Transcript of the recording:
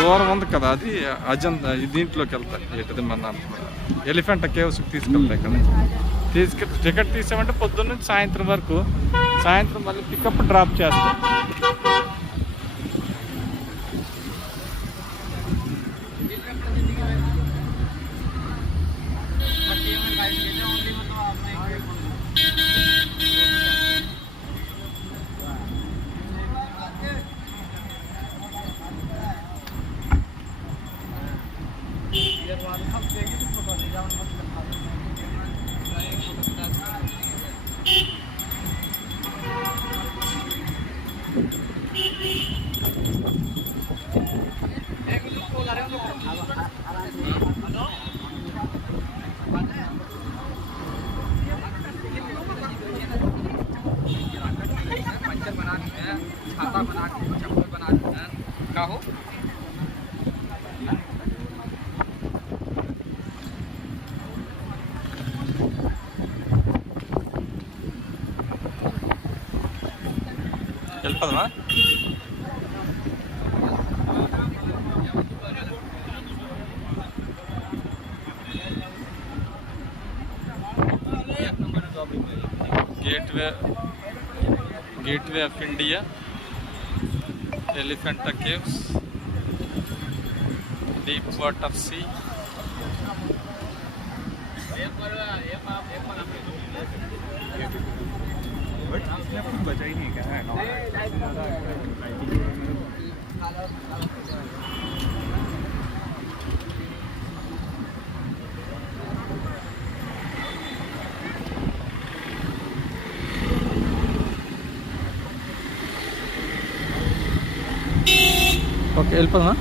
దూరం ఉంది కదా, అది అజంతా దీంట్లోకి వెళ్తాయి. ఏంటిది మన ఎలిఫెంట్ కేవ్స్కి తీసుకెళ్తాయి. ఇక్కడ నుంచి టికెట్ తీసామంటే పొద్దున్న నుంచి సాయంత్రం వరకు, సాయంత్రం మళ్ళీ పికప్ డ్రాప్ చేస్తాం. छाता बना के चप्पल बना के का हो వెళ్ళిపోదామా? Gateway of India, Elephanta caves, deep water sea. Okay, వెళ్ళిపోదామా?